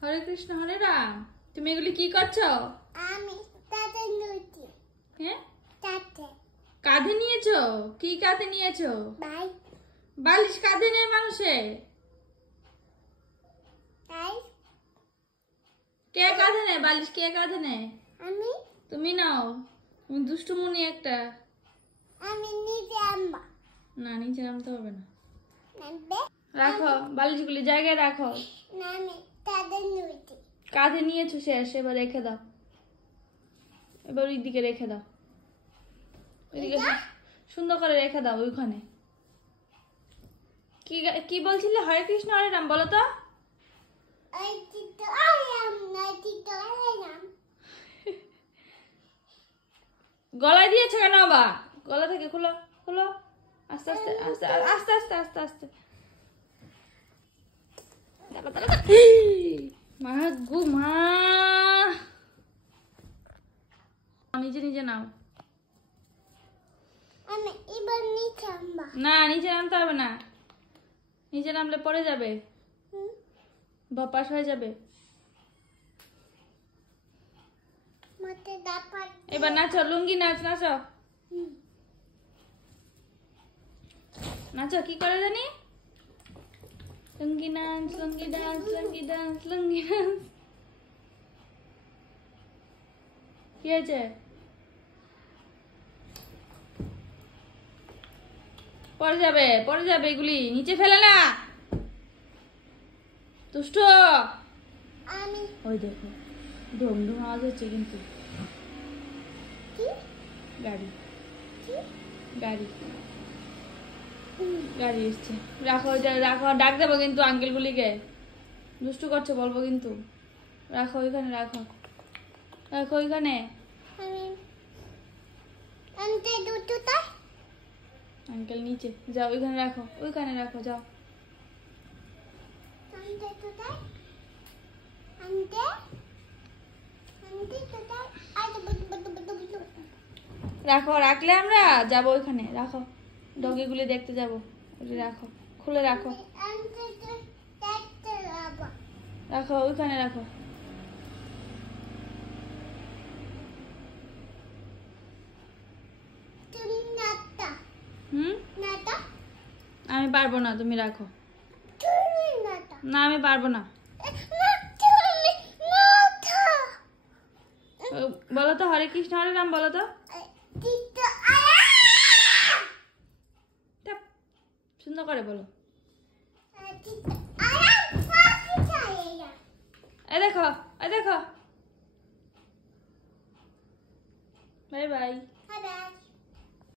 হরে কৃষ্ণ হরে রাম। তুমি এগুলি কি করছো? আমি কাঁধে নিয়েছি। হ্যাঁ, কাঁধে। কাঁধে নিয়েছো? কি কাঁধে নিয়েছো? ভাই। বালিশ কাঁধে নেয় মানুষে? তাই কে কাঁধে নেয় বালিশ? কে কাঁধে নেয়? আমি। তুমি নাও। তুমি দুষ্টুমনি একটা। আমি নিজে আম্মা। না, নিচে নামতে হবে না। নামবে। রাখো বালিশগুলি জায়গায় রাখো। না আমি কাঁধে নিয়েছি। কাঁধে নিয়েছো শেষ, এবার রেখে দাও। এবার ওই দিকে রেখে দাও। ওইদিকে সুন্দর করে রেখে দাও ওইখানে। কি বলছিলে? হরে কৃষ্ণ হরে রাম বলো তো। এই চিত্ত আয়াম না চিত্ত আয়াম। গলায় দিয়েছো কেন আবার? গলা থেকে খুলো খুলো। আস্তে আস্তে আস্তে আস্তে আস্তে আস্তে আস্তে। মা গো মা, নিজে নিজে নাও। আমি এবার নিচে আম্মা। না, নিচে নামতে হবে না। নিচে নামলে পড়ে যাবে, বাপাস হয়ে যাবে। মতে দাপাত। এবার নাচো, লুঙ্গি নাচ, নাচো নাচো। কি করে জানি? লুঙ্গি ডান্স, লুঙ্গি ডান্স, লুঙ্গি ডান্স, লুঙ্গি ডান্স। কি হয়েছে? পড়ে যাবে, পড়ে যাবে এগুলি। নিচে ফেলে না, দুষ্ট। আমি ওই দেখো ঢুম ঢুম আওয়াজ হচ্ছে কিন্তু। কি গাড়ি, কি গাড়ি, গাড়ি এসছে। রাখো ওইটা, রাখো। ডাক দেবো কিন্তু আঙ্কেলগুলিকে। দুষ্টু করছে বলবো কিন্তু। রাখো ওইখানে, রাখো রাখো ওইখানে। আমি আনতে দুটোটা। আঙ্কেল নিচে যাও, ওইখানে রাখো, ওইখানে রাখো, যাও। আনতে দুটোটা। আনতে আনতে দুটোটা। আই তো বড়। রাখো, রাখলে আমরা যাবো ওইখানে। রাখো, ডগিগুলি দেখতে যাবো। ওই রাখো, খুলে রাখো, আনতে তো দেখতে যাব। রাখো ওইখানে রাখো। তুমি নাটা। নাটা। আমি পারবো না, তুমি রাখো। তুমি নাটা। না, আমি পারবো না। তুমি নাটা। বলো তো হরে কৃষ্ণ হরে রাম বলো তো। চিত্ত আয়াম। ট্যাপ, সুন্দর করে বলো। চিত্ত আয়াম ফাঁকি চাই। এই দেখো, এই দেখো। Bye bye. Bye bye.